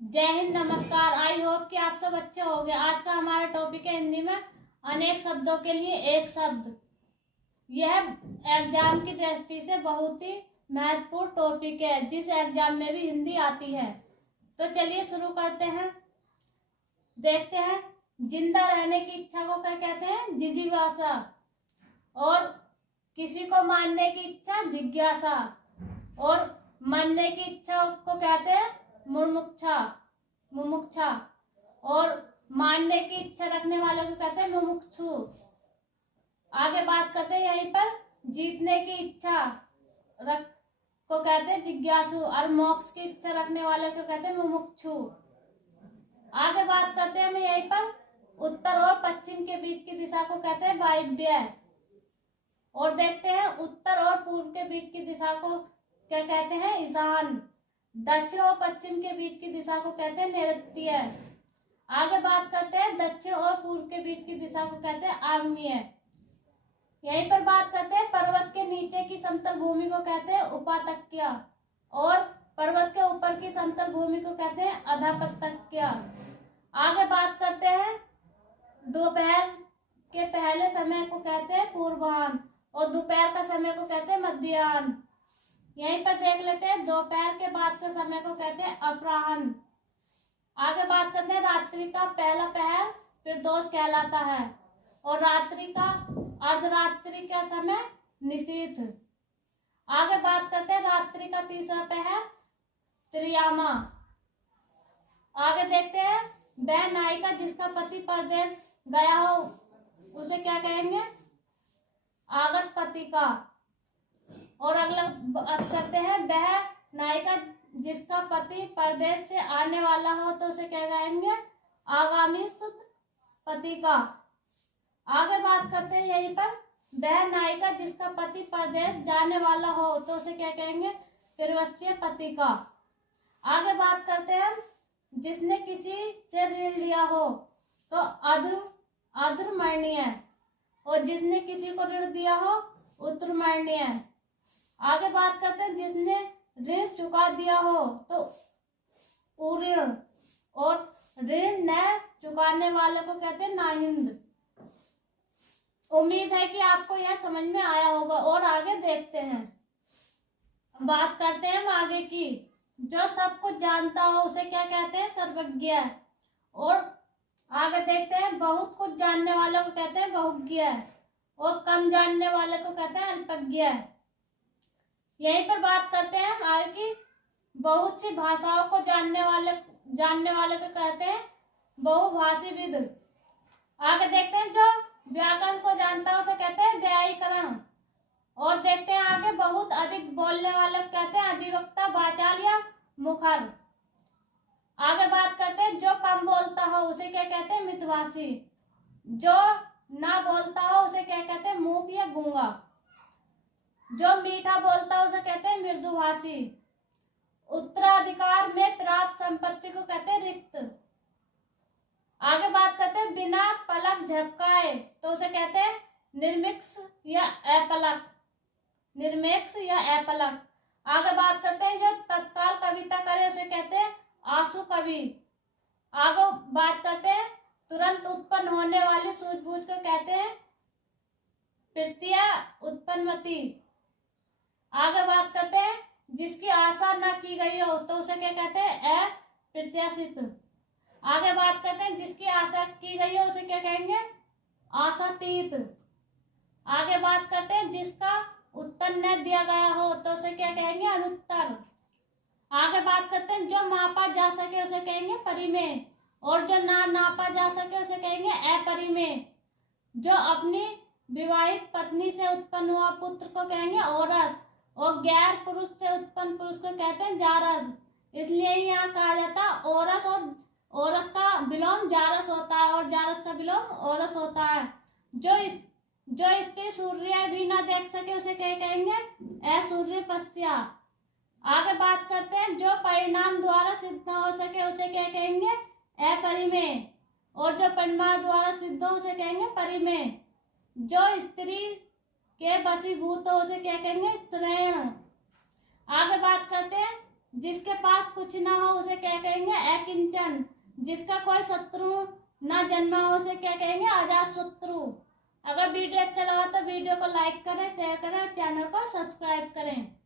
जय हिंद, नमस्कार। I hope कि आप सब अच्छे होंगे। आज का हमारा टॉपिक है हिंदी में अनेक शब्दों के लिए एक शब्द। यह एग्जाम की दृष्टि से बहुत ही महत्वपूर्ण टॉपिक है, जिस एग्जाम में भी हिंदी आती है। तो चलिए शुरू करते हैं। देखते हैं, जिंदा रहने की इच्छा को क्या कहते हैं? जिजीवासा। और किसी को मानने की इच्छा जिज्ञासा। और मरने की इच्छा को कहते हैं मुमुक्षा। मुमुक्षा। और मानने की इच्छा रखने वाले को कहते हैं मुमुक्षु। आगे बात करते हैं यहीं पर, जीतने की इच्छा रख को कहते हैं जिज्ञासु। और मोक्ष की इच्छा रखने वाले को कहते हैं मुमुक्षु। आगे बात करते हैं हम यहीं पर, उत्तर और पश्चिम के बीच की दिशा को कहते हैं वायव्य। और देखते हैं, उत्तर और पूर्व के बीच की दिशा को क्या कहते हैं? ईशान। दक्षिण और पश्चिम के बीच की दिशा को कहते हैं नैऋत्य। आगे बात करते हैं, दक्षिण और पूर्व के बीच की दिशा को कहते हैं आग्नेय। यहीं पर बात करते हैं, पर्वत के नीचे की समतल भूमि को कहते हैं उपात्यक्या। और पर्वत के ऊपर की समतल भूमि को कहते हैं अधापत्यक्या। आगे बात करते हैं, दोपहर के पहले समय को कहते हैं पूर्वाह्न। और दोपहर का समय को कहते हैं मध्याह्न। यहीं पर देख लेते हैं, दोपहर के बाद के समय को कहते हैं अपराह्न। आगे बात करते हैं, रात्रि का पहला पहर प्रदोष कहलाता है। और रात्रि का अर्धरात्रि का समय निशीथ। आगे बात करते हैं, रात्रि का तीसरा पहर त्रियामा। आगे देखते हैं, वह नायिका जिसका पति परदेश गया हो उसे क्या कहेंगे? आगत पति का। और अगला बात करते हैं, वह नायिका जिसका पति परदेश से आने वाला हो तो उसे क्या कहेंगे? आगामी पति का। आगे बात करते हैं यहीं पर, वह नायिका जिसका पति परदेश जाने वाला हो तो उसे क्या कहेंगे? प्रवासी पति का। आगे बात करते हैं, जिसने किसी से ऋण लिया हो तो अधर्मण्य। और जिसने किसी को ऋण दिया हो उत्तरमण्य। आगे बात करते हैं, जिसने ऋण चुका दिया हो तो उऋण। और ऋण न चुकाने वाले को कहते हैं नाहिंद। उम्मीद है कि आपको यह समझ में आया होगा। और आगे देखते हैं, बात करते हैं हम आगे की। जो सब कुछ जानता हो उसे क्या कहते हैं? सर्वज्ञ। और आगे देखते हैं, बहुत कुछ जानने वाले को कहते हैं बहुज्ञ। और कम जानने वाले को कहते हैं अल्पज्ञ। यहीं पर बात करते हैं हम आगे की, बहुत सी भाषाओं को जानने वाले को कहते हैं बहुभाषीविद। आगे देखते हैं, जो व्याकरण को जानता है उसे कहते हैं व्याकरण। और देखते हैं आगे, बहुत अधिक बोलने वाले को कहते हैं अधिवक्ता, वाचाल या मुखर। आगे बात करते हैं, जो कम बोलता हो उसे क्या कहते हैं? मितभाषी। जो ना बोलता हो उसे क्या कहते हैं? मूक या गूंगा। जो मीठा बोलता है उसे कहते हैं मृदुभाषी। उत्तराधिकार में प्राप्त संपत्ति को कहते हैं रिक्त। आगे बात करते हैं, बिना पलक झपकाए तो उसे कहते हैं निर्मिक्ष या अपलक। निर्मेक्ष या अपलक। आगे बात करते हैं, जो तत्काल कविता करे उसे कहते हैं आशु कवि। आगे बात करते हैं, तुरंत उत्पन्न होने वाली सूझबूझ को कहते हैं प्रत्यय उत्पन्नमति। आगे बात करते हैं, जिसकी आशा न की गई हो तो उसे क्या कहते हैं? अप्रत्याशित। आगे बात करते हैं, जिसकी आशा की गई हो उसे क्या कहेंगे? आशातीत। आगे बात करते हैं, जिसका उत्तर न दिया गया हो तो उसे क्या कहेंगे? अनुत्तर। आगे बात करते हैं, जो मापा जा सके उसे कहेंगे परिमेय। और जो ना नापा जा सके उसे कहेंगे अपरिमेय। जो अपनी विवाहित पत्नी से उत्पन्न हुआ पुत्र को कहेंगे औरस। और गैर पुरुष से उत्पन्न पुरुष को कहते हैं जारस। इसलिए यहाँ कहा जाता है औरस। और औरस का विलोम जारस होता है और जारस का विलोम औरस होता है। जो स्त्री सूर्य भी ना देख सके उसे क्या कहेंगे? असूर्य पश्या। आगे बात करते हैं, जो परिणाम द्वारा सिद्ध हो सके उसे क्या कहेंगे? अपरिमेय। और जो परिमाण द्वारा सिद्ध हो उसे कहेंगे परिमेय। जो स्त्री के वशीभूत हो उसे क्या कहेंगे? स्त्रैण। आगे बात करते हैं, जिसके पास कुछ ना हो उसे क्या कहेंगे? अकिंचन। जिसका कोई शत्रु ना जन्मा हो उसे क्या कहेंगे? अजात शत्रु। अगर वीडियो अच्छा लगा तो वीडियो को लाइक करें, शेयर करें, चैनल को सब्सक्राइब करें।